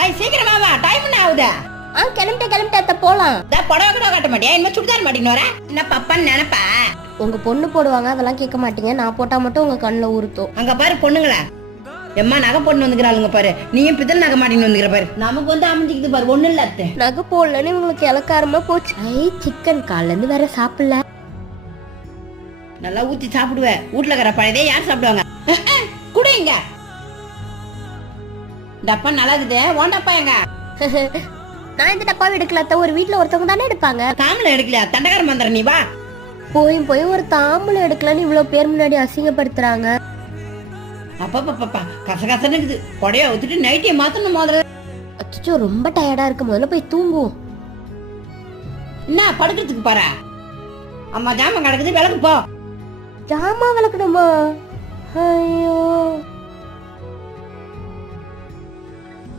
ஐய் சீக்கிரமா வா டைம் என்ன ஆகுது? ஆ கிளம்பிட்ட கிளம்பிட்ட அத்தை போலாம். இதா புடவை கூட கட்ட மாட்டியா? இனிமே சுடிதார் மாட்டின்னு வர? என்ன பப்பான்னு நினைப்பா? உங்க பொண்ணு போடுவாங்க அதெல்லாம் கேட்க மாட்டீங்க. நான் போட்டா மட்டும் உங்க கண்ணுல உறுத்தும் அங்க பாரு பொண்ணுங்களா. எம்மா நகை பொண்ணு வந்துக்கிறாளுங்க பாரு. நீயும் பிதல் நகை மாட்டின்னு வந்துக்கிற பாரு. நமக்கு வந்து அமைஞ்சிக்குது பாரு. ஒண்ணு இல்ல அத்தை. நகை போடலன்னு உங்களுக்கு இலக்காரமா போச்சு. ஐ சிக்கன் கால்ல இருந்து வேற சாப்பிடல. நல்லா ஊத்தி சாப்பிடுவேன் வீட்டுல இருக்கிற பழையதே யார் சாப்பிடுவாங்க? குடிங்க டப்பா நல்லா இருக்குது உன் டப்பா எங்க? நான் இந்த டப்பாவை எடுக்கல அத்தை. ஒரு வீட்ல ஒருத்தவங்க தானே எடுப்பாங்க. தாமலை எடுக்கலையா? தண்டகார மந்திர நீ வா. போயும் போய் ஒரு தாம்பளை எடுக்கலன்னு இவ்வளவு பேர் முன்னாடி அசிங்கப்படுத்துறாங்க. அப்பப்பப்பா கசகசன்னு இருக்குது கொடையா ஊத்திட்டு நைட்டியை மாத்தணும் முதல்ல. அச்சோ ரொம்ப டயர்டா இருக்கு. முதல்ல போய் தூங்குவோம். என்ன படுக்கிறதுக்கு பாரு அம்மா ஜாமான் கிடக்குது விளக்கு போ. ஜாமா விளக்கணுமா ஐயோ.